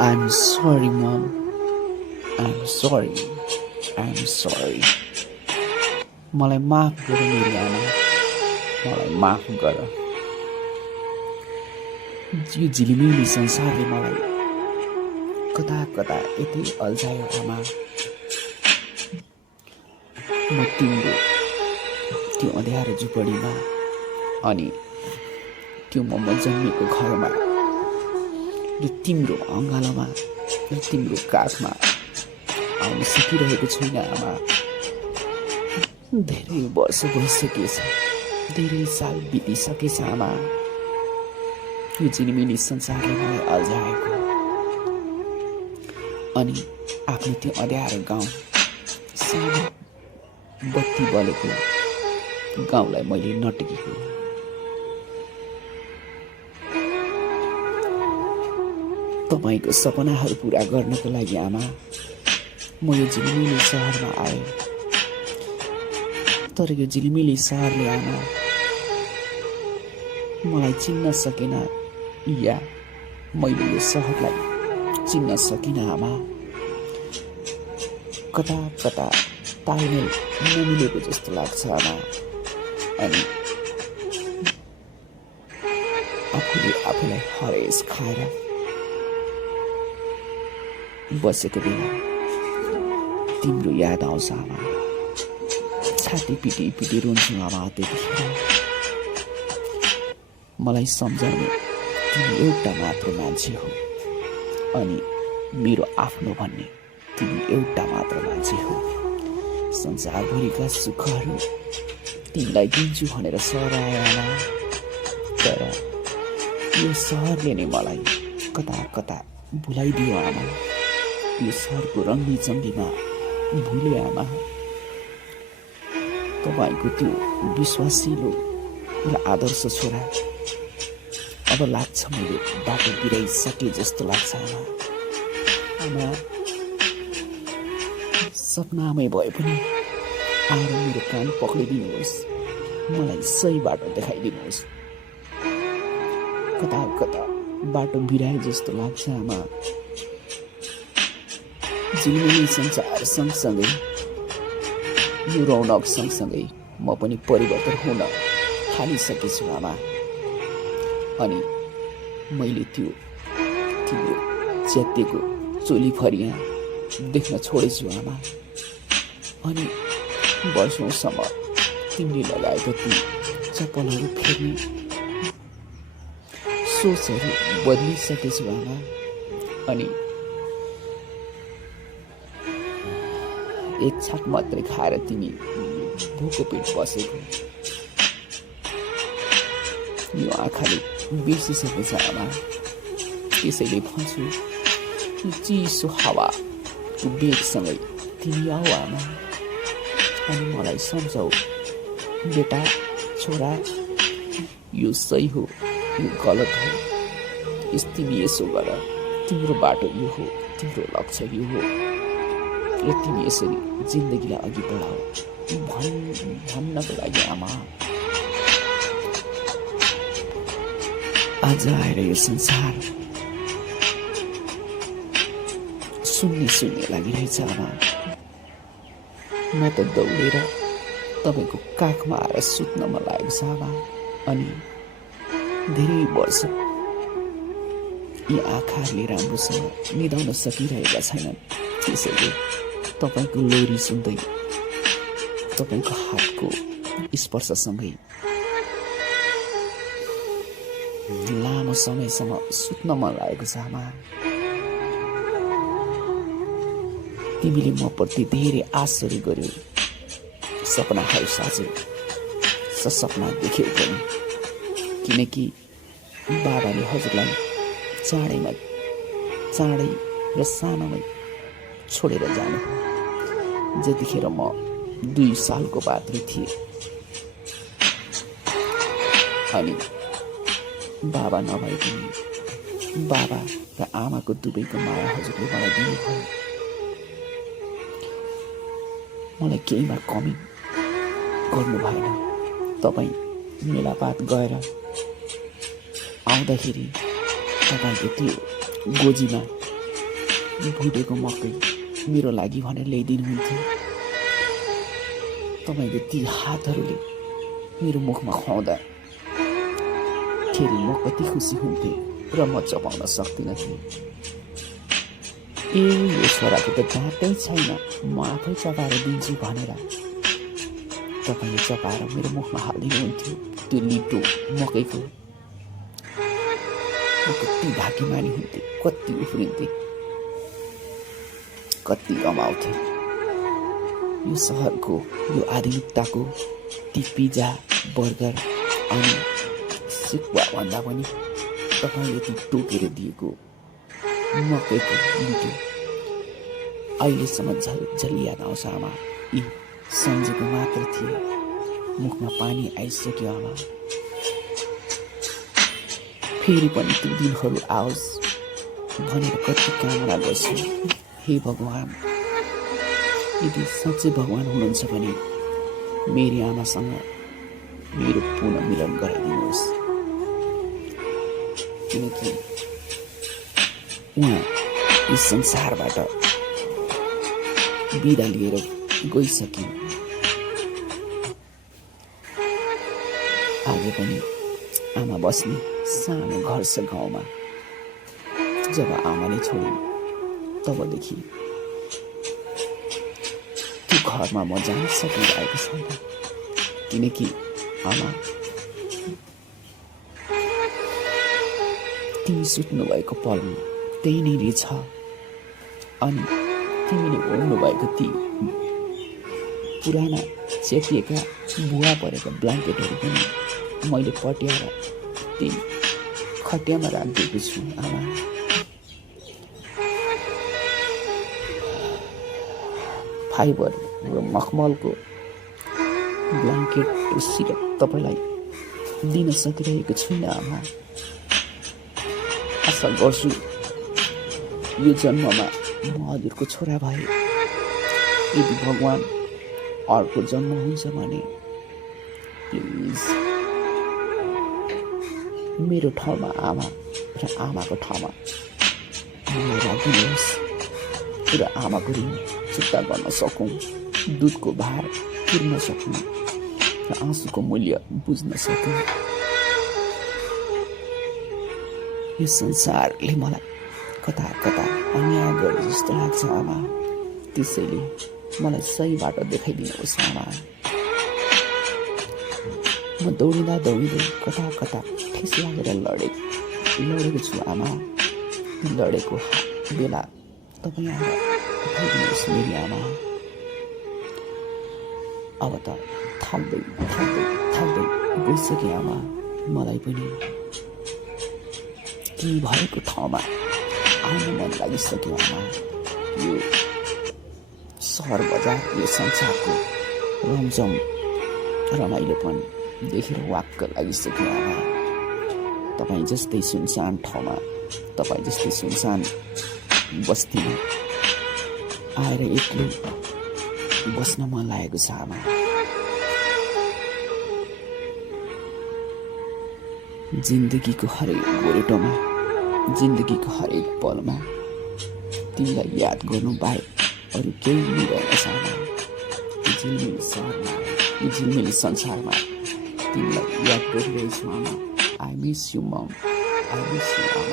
I'm sorry, Mom. I'm sorry. I'm sorry. मलाई माफ गर मेरी आमा, मलाई माफ गर। यो झिलिमिली संसारले मलाई कता कता यति अल्झायो आमा। म तिम्रो त्यो अँध्यारो झुपडीमा अनि त्यो म जन्मेको घरमा र तिम्रो अँगालोमा र तिम्रो काखमा आउन सकिरहेको छैन आमा। धेरै वर्ष भइसकेछ, धेरै साल बितिसकेछ आमा। यो झिलिमिली संसारले मलाई अल्झाएको अनि आफ्नो त्यो अँध्यारो गाउँ, सानो बत्ती बलेको गाउँलाई मैले नटेकेको। तपाईको सपनाहरू पूरा गर्नको लागि आमा म यो झिलिमिली सहरमा आएँ। तर यो झिलिमिली सहरले आमा मलाई चिन्न सकेन, या मैले यो सहरलाई चिन्न सकिन आमा। कता कता तालमेल नमिलेको जस्तो लाग्छ आमा। अनि आफूले आफूलाई हरेस खाएर बसेको बेला तिम्रो याद आउँछ आमा। छाती पिटी पिटी रुन्छु आमा त्यतिखेर। मलाई सम्झाउने तिमी एउटा मात्र मान्छे हो अनि मेरो आफ्नो भन्ने तिमी एउटा मात्र मान्छे हो। संसारभरिका सुखहरू तिमीलाई दिन्छु भनेर सहर आए आमा। तर यो सहरले नै मलाई कता कता भुलाइदियो आमा। यो सहरको रङ्गी चङ्गीमा भुले आमा। तपाईको त्यो विश्वासिलो र आदर्श छोरा अब लाग्छ मैले बाटो बिराइसके जस्तो लाग्छ आमा। आमा सपनामै भए पनि आएर मेरो कान पक्रिदिनुहोस्, मलाई सही बाटो देखाइदिनुहोस्। कता कता बाटो बिराए जस्तो लाग्छ आमा। झिलिमिली संसार सँगसँगै यो रौनक सँगसँगै म पनि परिवर्तन हुन थालिसकेछु आमा। अनि मैले त्यो तिम्रो च्यातिएको चोली फरिया देख्न छोडेछु आमा। अनि वर्षौँसम्म तिमीले लगाएको ती चप्पलहरू फेर्ने सोचहरू बदलिसकेछु आमा। अनि एक छाक मात्रै खाएर तिमी भोको पेट बसेको यो आँखाले बिर्सिसकेछ आमा। त्यसैले भन्छु यो चिसो हावाको बेगसँगै तिमी आऊ आमा। अनि मलाई सम्झाऊ बेटा छोरा, यो सही हो यो गलत हो, तिमी यसो गर, तिम्रो बाटो यो हो, तिम्रो लक्ष्य यो हो र तिमी यसरी जिन्दगीलाई अघि बढाऊ भन्नको लागि आमा। आज आएर यो संसार सुन्ने सुन्ने लागिरहेछ आमा। म त दौडेर तपाईँको काखमा आएर सुत्न मन लागेको छ आमा। अनि धेरै वर्ष यी आँखाहरूले राम्रोसँग निदाउन सकिरहेका छैनन्। त्यसैले तपाईँको लोरी सुन्दै तपाईँको हातको स्पर्शसँगै लामो समयसम्म सुत्न मन लागेको छ आमा। तिमीले म प्रति धेरै आशहरू गर्यौ, सपनाहरू साँच्यौ, सपना देख्यौ पनि। किनकि बाबाले हजुरलाई चाँडै र सानोमै छोडेर जानु हो जतिखेर म 2 सालको पात्र थिएँ। अनि बाबा नभए पनि बाबा र आमाको दुवैको माया हजुरले मलाई दिनुभयो। मलाई केहीमा कमी गर्नु भएन। तपाईँ मेलापात गएर आउँदाखेरि तपाईँको त्यो गोजीमा भुटेको मकै मेरो लागि भनेर ल्याइदिनुहुन्थ्यो। तपाईँको ती हातहरूले मेरो मुखमा खुवाउँदा खेरि म कति खुसी हुन्थेँ र म चपाउन सक्दिनँ थिएँ। यो छोराको त दाँतै छैन, म आफै चपाएर दिन्छु भनेर तपाईँले चपाएर मेरो मुखमा हालिदिनुहुन्थ्यो त्यो लिटो मकैको। म कति भाग्यमानी हुन्थेँ, कति उफ्रिन्थेँ, कति रमाउँथेँ। यो सहरको यो आधुनिकताको ती पिज्जा बर्गर अनि सिक्वा भन्दा पनि तपाईँले ती टोकेर दिएको मकैको लिटो अहिलेसम्म झलझल याद आउँछ आमा। यी सम्झेको मात्र थिए, मुखमा पानी आइसक्यो आमा। फेरि पनि ती दिनहरू आओस् भनेर कति कामना गर्छु। हे भगवान, यदि साँच्चै भगवान हुनुहुन्छ भने मेरी आमासँग मेरो पुनः मिलन गराइदिनुहोस्, किनकि उहाँ यस संसारबाट बिदा लिएर गइसकिन्। आज पनि आमा बस्ने सानो घर छ गाउँमा। जब आमाले छोडिन् तबदेखि त्यो घरमा म जान सकिरहेको छैन, किनकि आमा तिमी सुत्नु भएको पलङ त्यहीँनिर छ अनि तिमीले ओढ्नु भएको ती पुराना चेपिएका भुवा परेका ब्ल्याङ्केटहरू पनि मैले पट्याएर ती खटियामा राखिदिएको छु आमा। फाइबर र मखमलको ब्ल्याङ्केट र सिरप तपाईँलाई दिन सकिरहेको छुइनँ आमा। आशा गर्छु यो जन्ममा म हजुरको छोरा भए, यदि भगवान अर्को जन्म हुन्छ भने प्लिज मेरो ठाउँमा आमा र आमाको ठाउँमा मलाई राखिदिनुहोस् र आमाको ऋण चुक्ता गर्न सकौँ, दुधको भार तिर्न सकौँ र आँसुको मूल्य बुझ्न सकौँ। यो संसारले मलाई कता कता अन्याय गरे जस्तो लाग्छ आमा। त्यसैले मलाई सही बाटो देखाइदिनुहोस् आमा। म दौडिँदा दौडिँदै कता कता ठेस लागेर लडेको छु आमा। लडेको बेला तपाईँ आएर उठाइदिनुहोस् मेरी आमा। अब त थाक्दै गइसकेँ आमा। मलाई पनि तिमी भएको ठाउँमा आउन मन लागिसक्यो आमा। यो सहर बजार, यो संसारको रमझम रमाइलोपन देखेर वाक्क लागिसक्यो आमा। तपाईँ जस्तै सुनसान ठाउँमा, तपाईँ जस्तै सुनसान बस्तीमा आएर एक्लै बस्न मन लागेको छ आमा। जिन्दगीको हरेक गोरेटोमा, जिन्दगीको हरेक पलमा तिमीलाई याद गर्नु बाहेक अरू केही पनि रहेनछ आमा। यो झिलमिली सहरमा, यो झिलमिली संसारमा तिमीलाई याद गरिरहेछु आमा। I miss you mum, I miss you आमा।